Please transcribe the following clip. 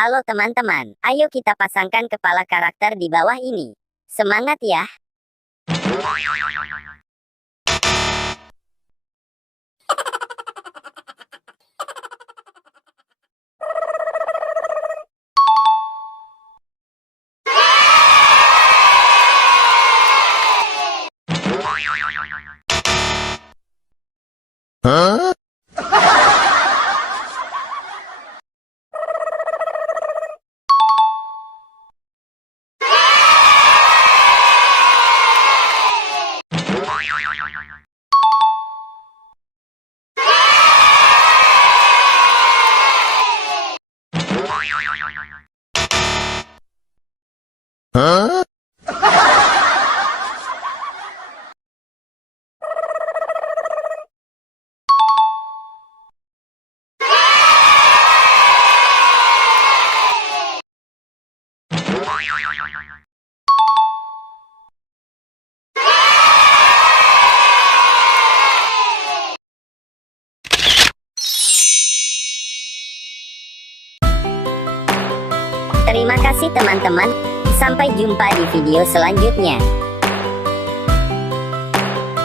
Halo teman-teman, ayo kita pasangkan kepala karakter di bawah ini. Semangat ya! Terima kasih teman-teman, sampai jumpa di video selanjutnya.